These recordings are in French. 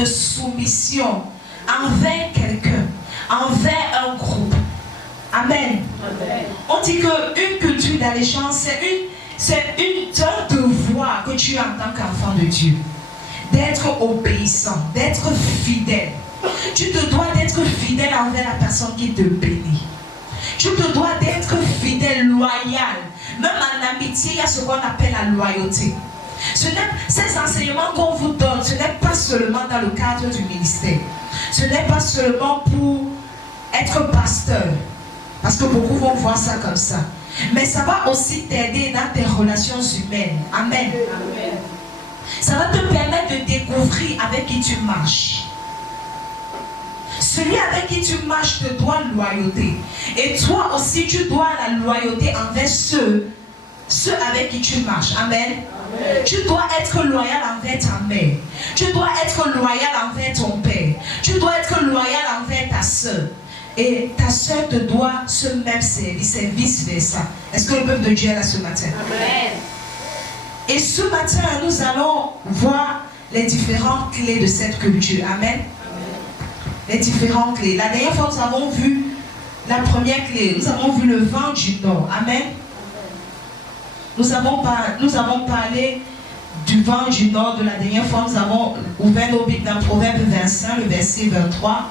de soumission envers quelqu'un, envers un groupe. Amen. Amen. On dit qu'une culture d'allégeance, c'est un devoir que tu as en tant qu'enfant de Dieu. D'être obéissant, d'être fidèle. Tu te dois d'être fidèle envers la personne qui te bénit. Tu te dois d'être fidèle, loyal. Même en amitié, il y a ce qu'on appelle la loyauté. Ces enseignements qu'on vous donne, ce n'est pas seulement dans le cadre du ministère. Ce n'est pas seulement pour être pasteur. Parce que beaucoup vont voir ça comme ça. Mais ça va aussi t'aider dans tes relations humaines. Amen. Amen. Ça va te permettre de découvrir avec qui tu marches. Celui avec qui tu marches te doit loyauté. Et toi aussi, tu dois la loyauté envers ceux avec qui tu marches. Amen. Amen. Tu dois être loyal envers ta mère. Tu dois être loyal envers ton père. Tu dois être loyal envers ta soeur. Et ta soeur te doit ce même service et vice versa. Est-ce que le peuple de Dieu est là ce matin? Amen. Et ce matin, nous allons voir les différentes clés de cette culture. Amen. Les différentes clés. La dernière fois, nous avons vu la première clé. Nous avons vu le vent du nord. Amen. Nous avons parlé du vent du nord de la dernière fois. Nous avons ouvert nos Bibles dans Proverbe 25, le verset 23.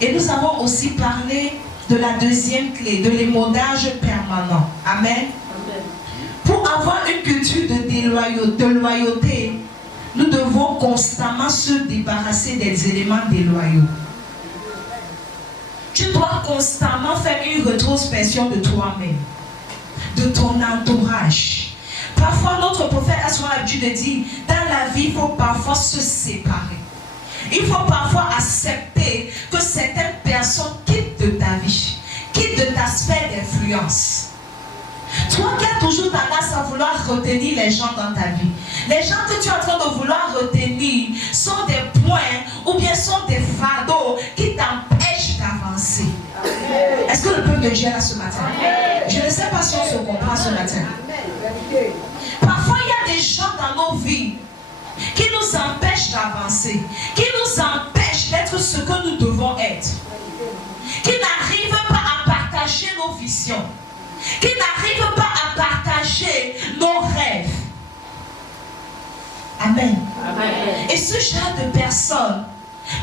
Et nous avons aussi parlé de la deuxième clé, de l'émaudage permanent. Amen. Pour avoir une culture de loyauté, nous devons constamment se débarrasser des éléments déloyaux. Tu dois constamment faire une rétrospection de toi-même, de ton entourage. Parfois, notre prophète a souvent l'habitude de dire, dans la vie, il faut parfois se séparer. Il faut parfois accepter que certaines personnes quittent de ta vie, quittent de ta sphère d'influence. Toi qui as toujours tendance à vouloir retenir les gens dans ta vie, les gens que tu es en train de vouloir retenir sont des points ou bien sont des fardeaux qui t'empêchent d'avancer. Est-ce que le peuple de Dieu est là ce matin? Je ne sais pas si on se comprend ce matin. Parfois il y a des gens dans nos vies qui nous empêchent d'avancer, qui nous empêchent d'être ce que nous devons être, qui n'arrivent pas à partager nos visions, qui n'arrivent pas à partager nos rêves. Amen. Amen. Et ce genre de personnes,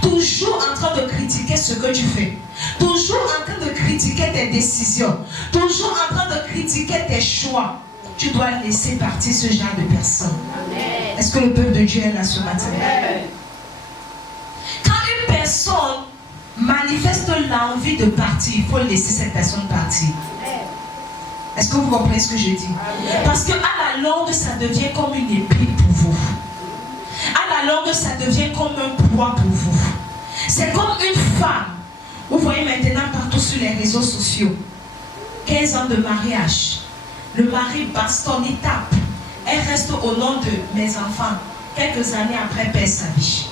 toujours en train de critiquer ce que tu fais, toujours en train de critiquer tes décisions, toujours en train de critiquer tes choix, tu dois laisser partir ce genre de personnes. Est-ce que le peuple de Dieu est là ce matin? Amen. Quand une personne manifeste l'envie de partir, il faut laisser cette personne partir. Est-ce que vous comprenez ce que je dis? Parce qu'à la longue, ça devient comme une épine pour vous. À la longue, ça devient comme un poids pour vous. C'est comme une femme. Vous voyez maintenant partout sur les réseaux sociaux. 15 ans de mariage. Le mari bastonne, il tape. Elle reste au nom de mes enfants. Quelques années après, perd sa vie.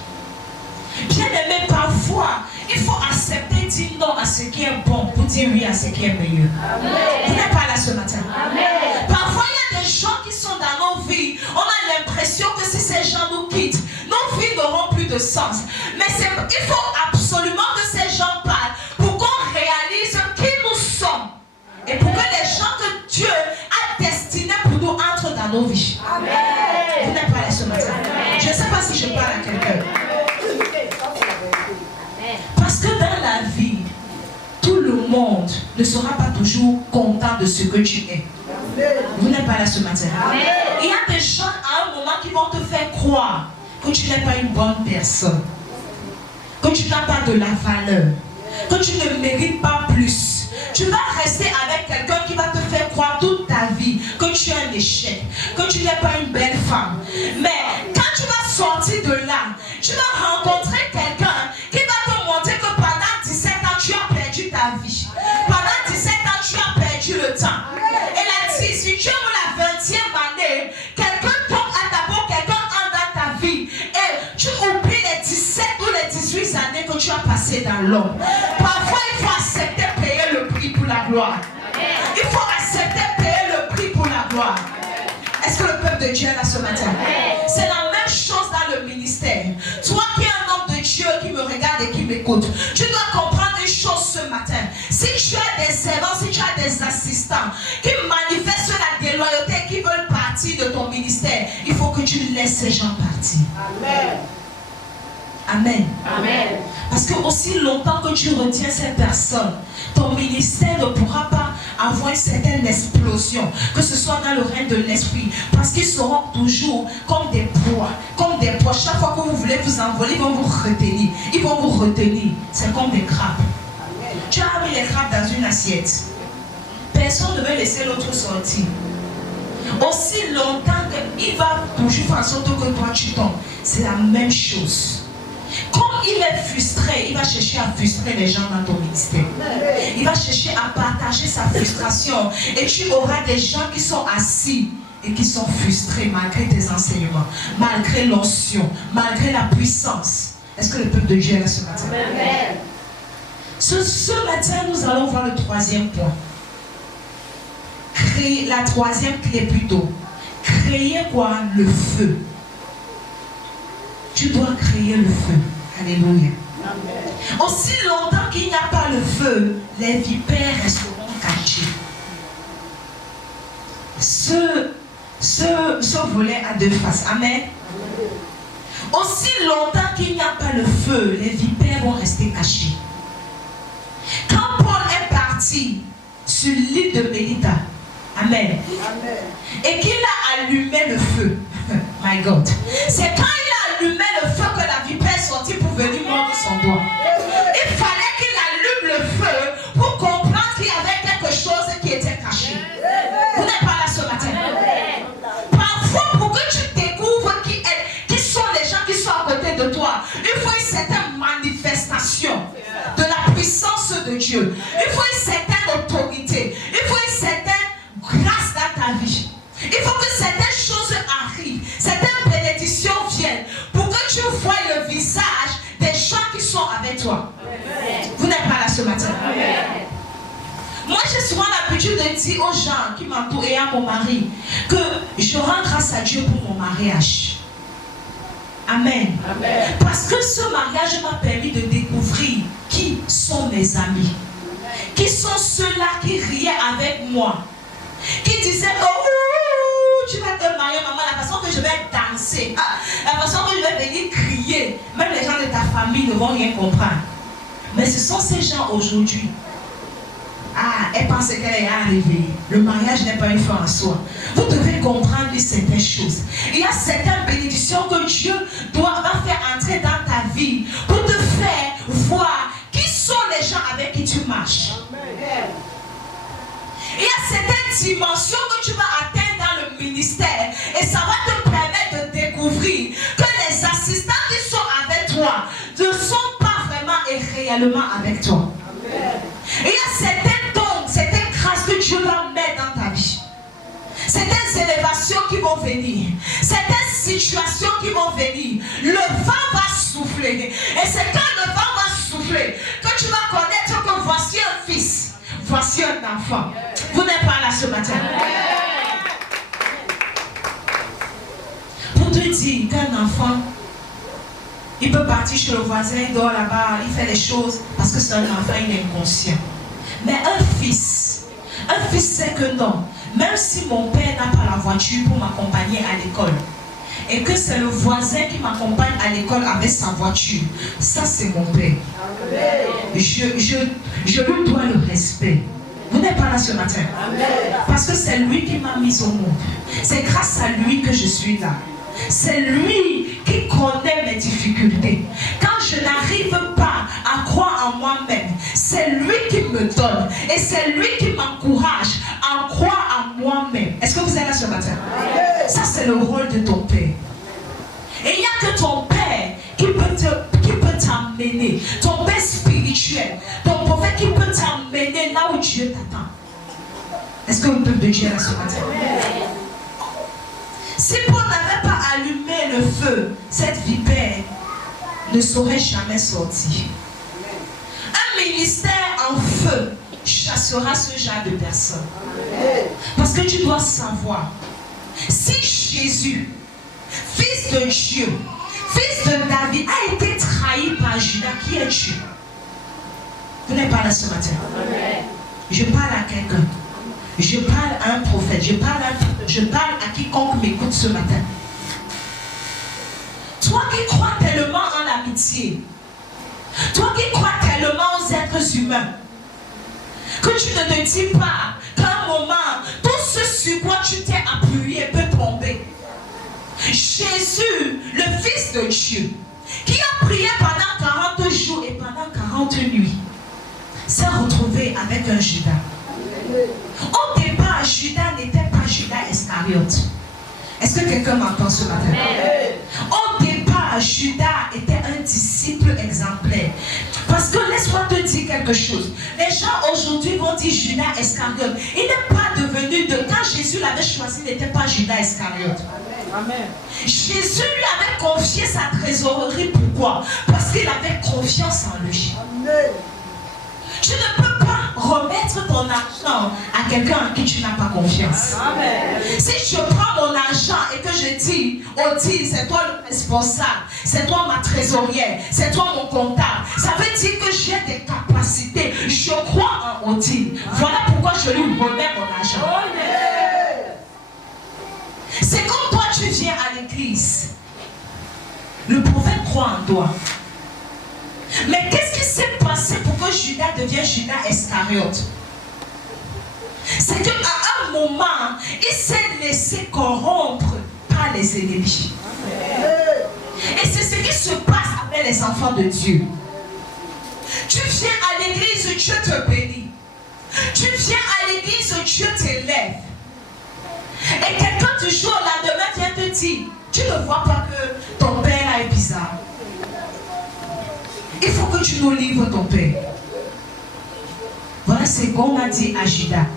Bien aimé, parfois, il faut accepter, dire non à ce qui est bon pour dire oui à ce qui est meilleur. Amen. Vous n'êtes pas là ce matin. Amen. Parfois, il y a des gens qui sont dans nos vies. On a l'impression que si ces gens nous quittent, nos vies n'auront plus de sens. Mais il faut absolument que ces gens parlent pour qu'on réalise qui nous sommes. Et pour que les gens que Dieu a destinés pour nous entrent dans nos vies. Amen. Vous n'êtes pas là ce matin. Amen. Je ne sais pas si je parle à quelqu'un. Parce que dans la vie, tout le monde ne sera pas toujours content de ce que tu es. Vous n'êtes pas là ce matin. Amen. Il y a des gens à un moment qui vont te faire croire que tu n'es pas une bonne personne, que tu n'as pas de la valeur, que tu ne mérites pas plus. Tu vas rester avec quelqu'un qui va te faire croire toute ta vie que tu es un échec, que tu n'es pas une belle femme. Mais quand tu vas sortir de là, tu vas rencontrer quelqu'un qui va te montrer que pendant 17 ans, tu as perdu ta vie. Pendant 17 ans, tu as perdu le temps. Et la 18e ou la 20e année, quelqu'un tombe à ta peau, quelqu'un entre dans ta vie. Et tu oublies les 17 ou les 18 années que tu as passées dans l'ombre. Parfois, il faut accepter de payer le prix pour la gloire. Il faut accepter de payer le prix pour la gloire. Est-ce que le peuple de Dieu est là ce matin? C'est la même chose dans le ministère. Toi qui es un m'écoutes, tu dois comprendre une chose ce matin. Si tu as des servants, si tu as des assistants qui manifestent la déloyauté, qui veulent partir de ton ministère, il faut que tu laisses ces gens partir. Amen. Amen. Amen. Parce que aussi longtemps que tu retiens ces personnes, ton ministère ne pourra pas avoir une certaine explosion, que ce soit dans le règne de l'esprit, parce qu'ils seront toujours comme des proies, Chaque fois que vous voulez vous envoler, ils vont vous retenir. C'est comme des crabes. Tu as mis les crabes dans une assiette. Personne ne veut laisser l'autre sortir. Aussi longtemps qu'il va toujours faire en sorte que toi tu tombes. C'est la même chose. Comme il est frustré, il va chercher à frustrer les gens dans ton ministère. Il va chercher à partager sa frustration. Et tu auras des gens qui sont assis et qui sont frustrés malgré tes enseignements, malgré l'onction, malgré la puissance. Est-ce que le peuple de Dieu est là ce matin? Amen. Ce matin, nous allons voir le troisième point. La troisième clé plutôt. Créer quoi? Le feu. Tu dois créer le feu. Alléluia. Amen. Aussi longtemps qu'il n'y a pas le feu, les vipères resteront cachées. Ce volet a deux faces. Amen. Aussi longtemps qu'il n'y a pas le feu, les vipères vont rester cachées. Quand Paul est parti sur l'île de Mélita, Amen, et qu'il a allumé le feu, my God, c'est quand il a allumé le feu que la vipère est sortie pour venir mordre son doigt. Il fallait qu'il allume le feu pour comprendre qu'il y avait quelque chose qui était caché. Vous n'êtes pas là ce matin. Parfois, pour que tu découvres qui sont les gens qui sont à côté de toi, il faut une certaine manifestation de la puissance de Dieu. Il faut une certaine autorité. Il faut une certaine grâce dans ta vie. Il faut que certaines choses arrivent, certaines bénédictions viennent pour que tu vois le visage des gens qui sont avec toi. Vous n'êtes pas là ce matin. Moi, j'ai souvent l'habitude de dire aux gens qui m'entourent et à mon mari que je rends grâce à Dieu pour mon mariage. Amen. Amen. Parce que ce mariage m'a permis de découvrir qui sont mes amis. Qui sont ceux-là qui riaient avec moi. Qui disaient, oh, tu vas te marier, maman, la façon que je vais danser, la façon que je vais venir crier. Même les gens de ta famille ne vont rien comprendre. Mais ce sont ces gens aujourd'hui. Elle pensait qu'elle est arrivée. Le mariage n'est pas une fin en soi. Vous devez comprendre certaines choses. Il y a certaines bénédictions que Dieu va faire entrer dans ta vie pour te faire voir qui sont les gens avec qui tu marches. Il y a certaines dimensions que tu vas atteindre dans le ministère et ça va te permettre de découvrir que les assistants qui sont avec toi ne sont pas vraiment et réellement avec toi. Il y a certaines dons, certaines grâces que Dieu va mettre dans ta vie. Certaines élévations qui vont venir. Certaines situations qui vont venir. Le vent va souffler. Et c'est quand le vent va souffler que tu vas connaître que voici un fils. Voici un enfant. Vous n'êtes pas là ce matin. Pour te dire qu'un enfant, il peut partir chez le voisin, il dort là-bas, il fait les choses parce que c'est un enfant, il est inconscient. Mais un fils sait que non, même si mon père n'a pas la voiture pour m'accompagner à l'école, et que c'est le voisin qui m'accompagne à l'école avec sa voiture, ça c'est mon père. Je lui dois le respect. Vous n'êtes pas là ce matin. Parce que c'est lui qui m'a mis au monde. C'est grâce à lui que je suis là. C'est lui qui connaît mes difficultés. Quand je n'arrive pas à croire en moi-même, c'est lui qui me donne. Et c'est lui qui m'encourage à croire en moi-même. Est-ce que vous êtes là ce matin? Ça, c'est le rôle de ton père. Et il n'y a que ton père qui peut t'emmener. Ton père spirituel. Ton prophète qui peut t'emmener là où Dieu t'attend. Est-ce que le peuple de Dieu est là ce matin? Si Paul n'avait pas allumé le feu, cette vipère ne saurait jamais sortir. Un ministère en feu chassera ce genre de personnes. Parce que tu dois savoir, si Jésus, fils de Dieu, fils de David, a été trahi par Judas, qui est Dieu? Vous n'êtes pas là ce matin. Je parle à quelqu'un. Je parle à un prophète. Je parle à quiconque m'écoute ce matin. Toi qui crois tellement en l'amitié, toi qui crois tellement aux êtres humains, que tu ne te dis pas qu'à un moment, tout ce sur quoi tu t'es appuyé peut tomber. Jésus, le Fils de Dieu, qui a prié pendant 40 jours et pendant 40 nuits, s'est retrouvé avec un Judas. Au départ, Judas n'était pas Judas Iscariote. Est-ce que quelqu'un m'entend ce matin? Au départ, Judas était un disciple exemplaire. Parce que laisse-moi te dire quelque chose. Les gens aujourd'hui vont dire Judas Iscariote. Il n'est pas devenu de... Quand Jésus l'avait choisi, il n'était pas Judas Iscariote. Amen. Jésus lui avait confié sa trésorerie. Pourquoi? Parce qu'il avait confiance en lui. Amen. Tu ne peux pas remettre ton argent à quelqu'un en qui tu n'as pas confiance. Amen. Si je prends mon argent et que je dis, Odile, c'est toi le responsable, c'est toi ma trésorière, c'est toi mon comptable, ça veut dire que j'ai des capacités. Je crois en Odile. Voilà pourquoi je lui remets mon argent. Amen. C'est comme toi, tu viens à l'église. Le prophète croit en toi. Mais qu'est-ce qui s'est passé pour que Judas devienne Judas Iscariote? C'est qu'à un moment, il s'est laissé corrompre par les ennemis. Et c'est ce qui se passe avec les enfants de Dieu. Tu viens à l'église, Dieu te bénit. Tu viens à l'église, Dieu t'élève. Et quelqu'un du jour au lendemain vient te dire, tu ne vois pas que ton père là est bizarre. Il faut que tu nous livres ton père. Voilà ce qu'on m'a dit à Judas.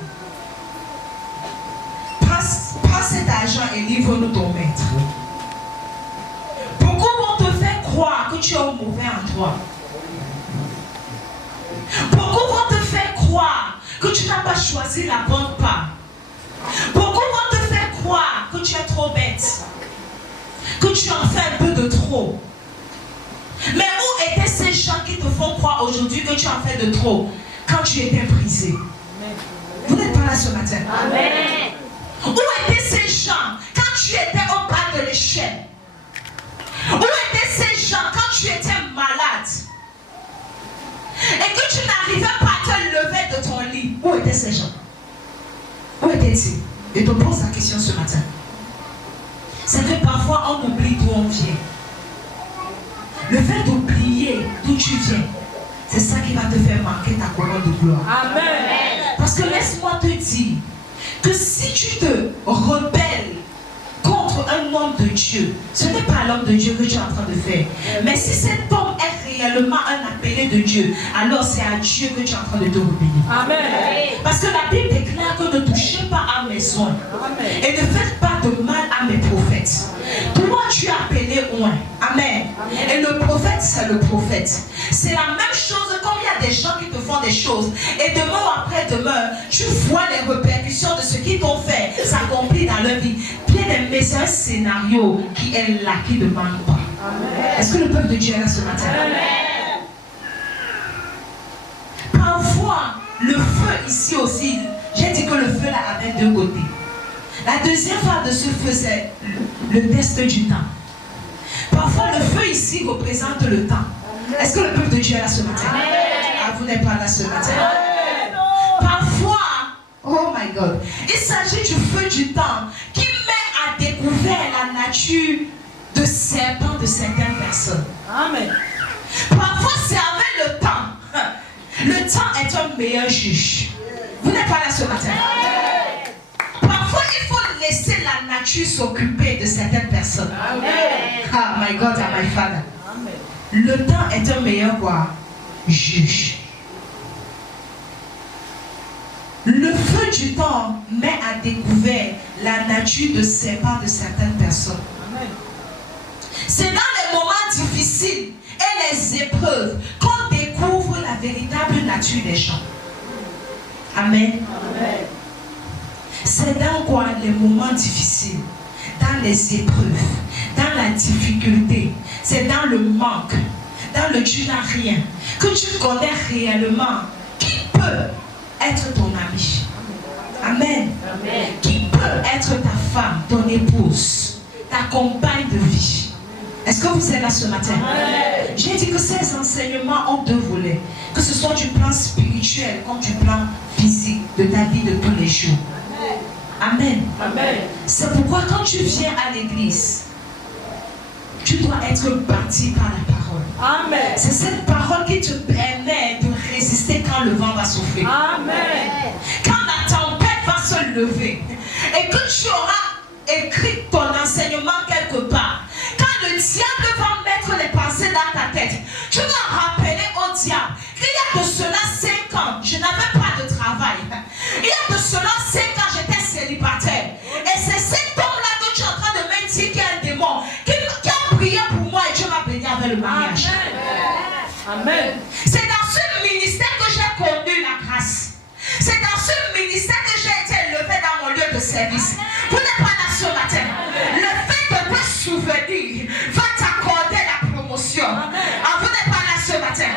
Prends cet argent et livre-nous ton maître. Beaucoup vont te faire croire que tu es un mauvais endroit. Beaucoup vont te faire croire que tu n'as pas choisi la bonne part. Beaucoup vont te faire croire que tu es trop bête. Que tu en fais un peu de trop. Mais où étaient ces gens qui te font croire aujourd'hui que tu en fais de trop quand tu étais brisé? Vous n'êtes pas là ce matin. Amen. Où étaient ces gens quand tu étais au bas de l'échelle? Où étaient ces gens quand tu étais malade? Et que tu n'arrivais pas à te lever de ton lit? Où étaient ces gens? Où étaient-ils? Je te pose la question ce matin. C'est que parfois on oublie d'où on vient. Le fait d'oublier d'où tu viens, c'est ça qui va te faire marquer ta couronne de gloire. Amen. Parce que laisse-moi te dire que si tu te rebelles contre un homme de Dieu, ce n'est pas l'homme de Dieu que tu es en train de faire. Mais si cet homme est réellement un appelé de Dieu, alors c'est à Dieu que tu es en train de te rebeller. Amen. Parce que la Bible déclare que ne touchez pas à mes soins. Amen. Et ne faites pas de mal à mes prophètes. Toi, tu es appelé loin. Amen. Amen. Et le prophète, c'est le prophète. C'est la même chose quand il y a des gens qui te font des choses. Et demain ou après-demain, tu vois les répercussions de ce qu'ils t'ont fait s'accomplir dans leur vie. Bien aimé, c'est un scénario qui est là, qui ne manque pas. Est-ce que le peuple de Dieu est là ce matin? Amen. Parfois, le feu ici aussi, j'ai dit que le feu là avait deux côtés. La deuxième phase de ce feu, c'est le test du temps. Parfois, le feu ici représente le temps. Est-ce que le peuple de Dieu est là ce matin? Amen. Ah, vous n'êtes pas là ce matin. Amen. Parfois, oh my God, il s'agit du feu du temps qui met à découvert la nature de serpent de certaines personnes. Amen. Parfois, c'est avec le temps. Le temps est un meilleur juge. Vous n'êtes pas là ce matin. Amen. Parfois, il faut laisser la nature s'occuper de certaines personnes. Amen. Ah, my God and my Father. Amen. Le temps est un meilleur quoi? Juge. Le feu du temps met à découvert la nature de serpent de certaines personnes. Amen. C'est dans les moments difficiles et les épreuves qu'on découvre la véritable nature des gens. Amen. Amen. C'est dans quoi? Les moments difficiles, dans les épreuves, dans la difficulté, c'est dans le manque, dans le tu n'as rien, que tu connais réellement, qui peut être ton ami? Amen. Amen. Qui peut être ta femme, ton épouse, ta compagne de vie? Est-ce que vous êtes là ce matin? J'ai dit que ces enseignements ont deux volets, que ce soit du plan spirituel comme du plan physique de ta vie de tous les jours. Amen. Amen. C'est pourquoi quand tu viens à l'église, tu dois être bâti par la parole. Amen. C'est cette parole qui te permet de résister quand le vent va souffler. Amen. Quand la tempête va se lever et que tu auras écrit ton enseignement quelque part, quand le diable va mettre les pensées dans ta tête, tu vas rappeler au diable qu'il y a de cela 5 ans, je n'avais pas de travail. Il y a de cela 5 ans, j'étais célibataire. Et c'est cet homme-là que tu es en train de me dire qu'il y a un démon qui a prié pour moi et Dieu m'a béni avec le mariage. Amen. C'est dans ce ministère que j'ai connu la grâce. C'est dans ce ministère que j'ai été élevé dans mon lieu de service. Vous n'êtes pas là ce matin. Le fait de te souvenir va t'accorder la promotion. Ah, vous n'êtes pas là ce matin.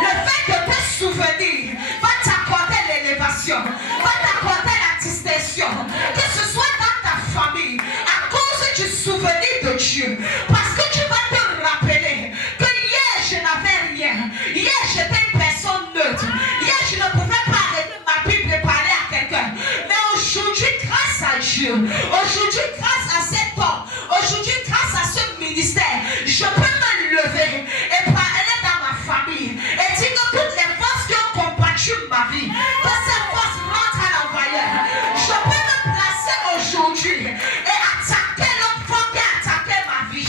Le fait de te souvenir va t'accorder l'élévation, va t'accorder la distinction. Que ce soit dans ta famille, à cause du souvenir de Dieu. Parce que tu vas te rappeler que hier je n'avais rien. Hier j'étais une personne neutre. Hier je ne pouvais pas arrêter ma Bible et parler à quelqu'un. Mais aujourd'hui, grâce à Dieu, aujourd'hui, grâce à cet homme, aujourd'hui, grâce à ce ministère, je peux me lever et parler dans ma famille et dire que toutes les forces qui ont combattu ma vie, que ces forces rentrent à l'envoyeur. Je peux me placer aujourd'hui et attaquer l'autre force qui a attaqué ma vie.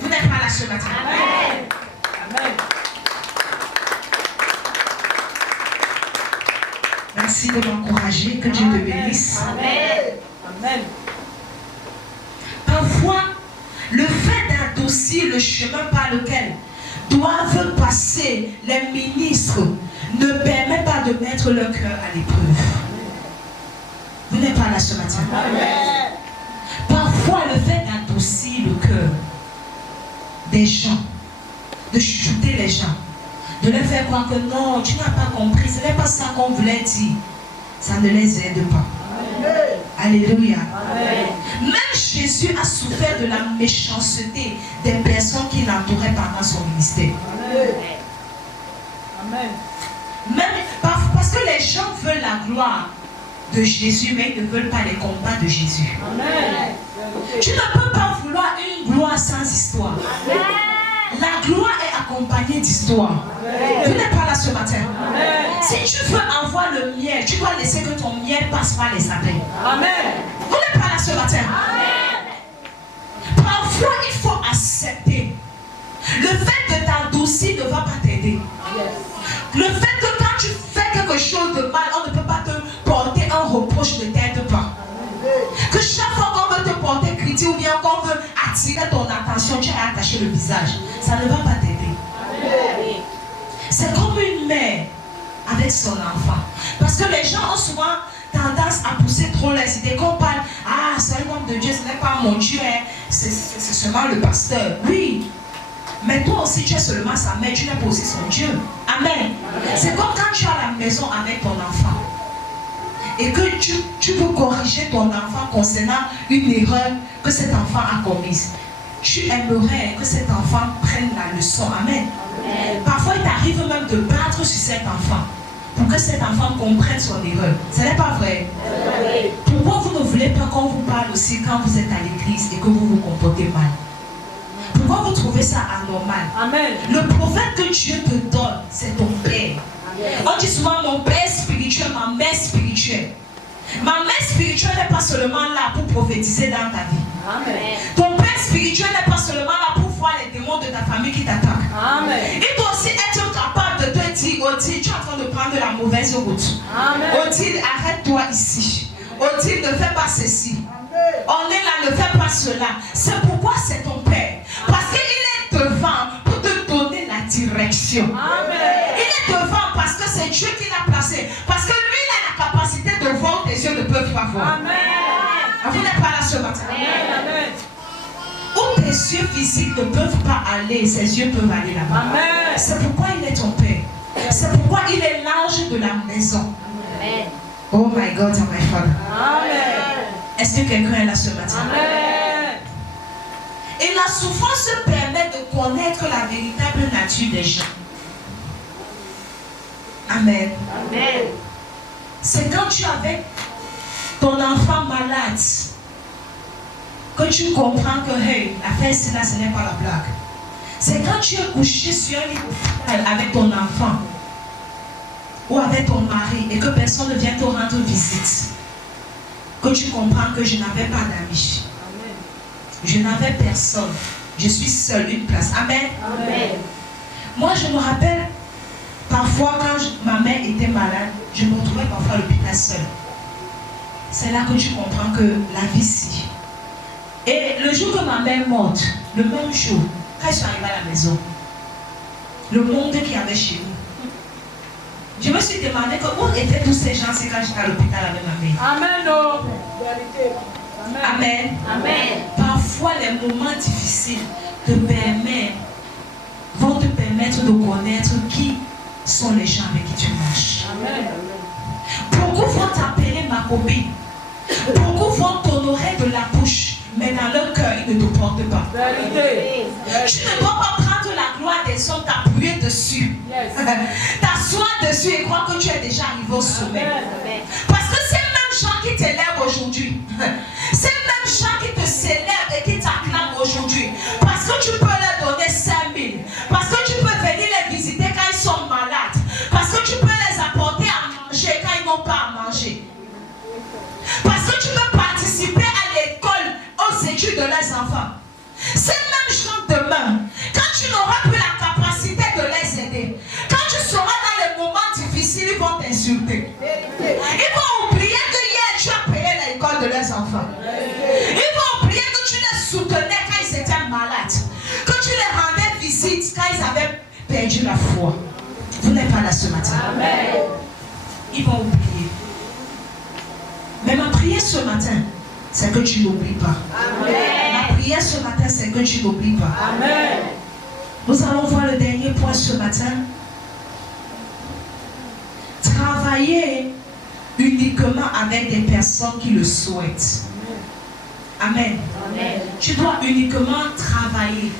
Vous n'êtes pas là ce matin. Amen. Amen. Merci de m'encourager, que Dieu te bénisse. Amen. Amen. Parfois, le fait d'adoucir le chemin par lequel doivent passer les ministres ne permet pas de mettre leur cœur à l'épreuve. Vous n'êtes pas là ce matin. Amen. Parfois, le fait d'adoucir le cœur des gens, de chuter les gens, de leur faire croire que non, tu n'as pas compris, ce n'est pas ça qu'on voulait dire, ça ne les aide pas. Amen. Alléluia. Amen. Même Jésus a souffert de la méchanceté des personnes qui l'entouraient pendant son ministère. Amen. Amen. Même parce que les gens veulent la gloire de Jésus, mais ils ne veulent pas les combats de Jésus. Amen. Tu ne peux pas vouloir une gloire sans histoire. Amen. La gloire est accompagnée d'histoire. Vous n'êtes pas là ce matin. Amen. Si tu veux avoir le miel, tu dois laisser que ton miel passe par les abeilles. Amen. Vous n'êtes pas là ce matin. Amen. Parfois, il faut accepter. Le fait de t'adoucir ne va pas t'aider. Le fait que quand tu fais quelque chose de mal, on ne peut pas te porter un reproche, ne t'aide pas. Que chaque fois qu'on veut te porter critique ou bien qu'on veut attirer ton attention, tu as attaché le visage. Ça ne va pas t'aider. C'est comme une mère avec son enfant. Parce que les gens ont souvent tendance à pousser trop les idées. Qu'on parle, ah, c'est un homme de Dieu, ce n'est pas mon Dieu, hein. C'est seulement le pasteur. Oui. Mais toi aussi, tu es seulement sa mère, tu n'es pas aussi son Dieu. Amen. C'est comme quand tu es à la maison avec ton enfant. Et que tu peux corriger ton enfant concernant une erreur que cet enfant a commise. Tu aimerais que cet enfant prenne la leçon. Amen. Amen. Parfois, il t'arrive même de battre sur cet enfant pour que cet enfant comprenne son erreur. Ce n'est pas vrai. Oui. Pourquoi vous ne voulez pas qu'on vous parle aussi quand vous êtes à l'église et que vous vous comportez mal? Pourquoi vous trouvez ça anormal? Amen. Le prophète que Dieu te donne, c'est ton père. On dit souvent mon père spirituel, ma mère spirituelle. Ma mère spirituelle n'est pas seulement là pour prophétiser dans ta vie. Amen. Ton père spirituel n'est pas seulement là pour voir les démons de ta famille qui t'attaquent. Amen. Il doit aussi être capable de te dire, Odile, tu es en train de prendre la mauvaise route. Amen. Odile, arrête-toi ici. Odile, ne fais pas ceci. Amen. On est là, ne fais pas cela. C'est pourquoi c'est ton père. Parce qu'il est devant pour te donner la direction. Amen. Il est devant parce que c'est Dieu qui l'a placé. Parce que lui, il a la capacité de voir où tes yeux ne peuvent pas voir. Amen. Vous n'êtes pas là ce matin. Amen. Où tes yeux physiques ne peuvent pas aller, ses yeux peuvent aller là-bas. C'est pourquoi il est ton Père. C'est pourquoi il est l'ange de la maison. Amen. Oh my God, oh my Father. Amen. Est-ce que quelqu'un est là ce matin? Amen. Et la souffrance permet de connaître la véritable nature des gens. Amen. Amen. C'est quand tu es avec ton enfant malade que tu comprends que hey, l'affaire c'est là, ce n'est pas la blague. C'est quand tu es couché sur un lit d'hôpital avec ton enfant ou avec ton mari et que personne ne vient te rendre visite que tu comprends que je n'avais pas d'amis. Je n'avais personne. Je suis seule, une place. Amen. Amen. Moi, je me rappelle, parfois, quand ma mère était malade, je me retrouvais parfois à l'hôpital seule. C'est là que tu comprends que la vie, si. Et le jour que ma mère est morte, le même jour, quand je suis arrivée à la maison, le monde qu'il y avait chez nous, je me suis demandé où étaient tous ces gens quand j'étais à l'hôpital avec ma mère. Amen. Oh. Amen. Amen. Parfois, les moments difficiles vont te permettre de connaître qui sont les gens avec qui tu marches. Amen. Beaucoup vont t'appeler ma copine. Beaucoup vont t'honorer de la bouche, mais dans leur cœur, ils ne te portent pas. Vérité. Tu ne dois pas prendre la gloire des hommes, t'appuyer dessus. Yes. T'asseoir dessus et croire que tu es déjà arrivé au sommet. Amen. Parce que ces mêmes gens qui t'élèvent aujourd'hui, ces mêmes gens qui te célèbrent et qui t'acclament aujourd'hui, parce que tu peux leur donner 5 000, parce que tu peux venir les visiter quand ils sont malades, parce que tu peux les apporter à manger quand ils n'ont pas à manger, parce que tu peux participer à l'école, aux études de leurs enfants. Ces mêmes gens demain, quand tu n'auras plus la capacité de les aider, quand tu seras dans les moments difficiles, ils vont t'insulter. Ils vont oublier que hier tu as payé l'école de leurs enfants. Ils vont oublier que tu les soutenais quand ils étaient malades, que tu les rendais visite quand ils avaient perdu la foi. Vous n'êtes pas là ce matin. Amen. Ils vont oublier. Mais ma prière ce matin, c'est que tu n'oublies pas. Amen. Ma prière ce matin, c'est que tu n'oublies pas. Amen. Nous allons voir le dernier point ce matin. Travailler uniquement avec des personnes qui le souhaitent. Amen. Amen. Tu dois uniquement travailler.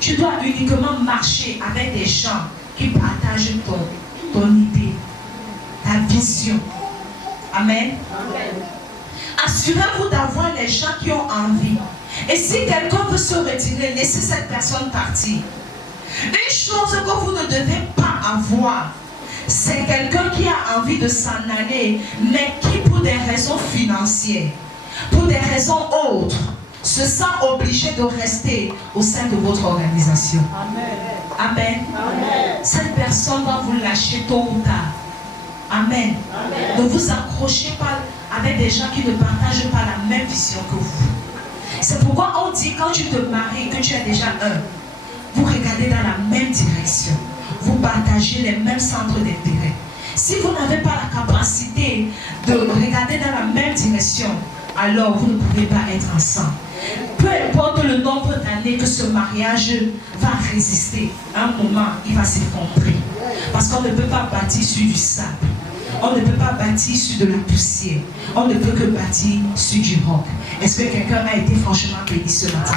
Tu dois uniquement marcher avec des gens qui partagent ton idée, ta vision. Amen. Amen. Assurez-vous d'avoir les gens qui ont envie. Et si quelqu'un veut se retirer, laissez cette personne partir. Une chose que vous ne devez pas avoir, c'est quelqu'un qui a envie de s'en aller, mais qui pour des raisons financières, pour des raisons autres, se sent obligé de rester au sein de votre organisation. Amen. Amen. Amen. Cette personne va vous lâcher tôt ou tard. Amen. Amen. Ne vous accrochez pas avec des gens qui ne partagent pas la même vision que vous. C'est pourquoi on dit quand tu te maries, que tu es déjà un, vous regardez dans la même direction. Vous partagez les mêmes centres d'intérêt. Si vous n'avez pas la capacité de regarder dans la même direction, alors vous ne pouvez pas être ensemble. Peu importe le nombre d'années que ce mariage va résister, à un moment, il va s'effondrer. Parce qu'on ne peut pas bâtir sur du sable. On ne peut pas bâtir sur de la poussière. On ne peut que bâtir sur du roc. Est-ce que quelqu'un a été franchement béni ce matin?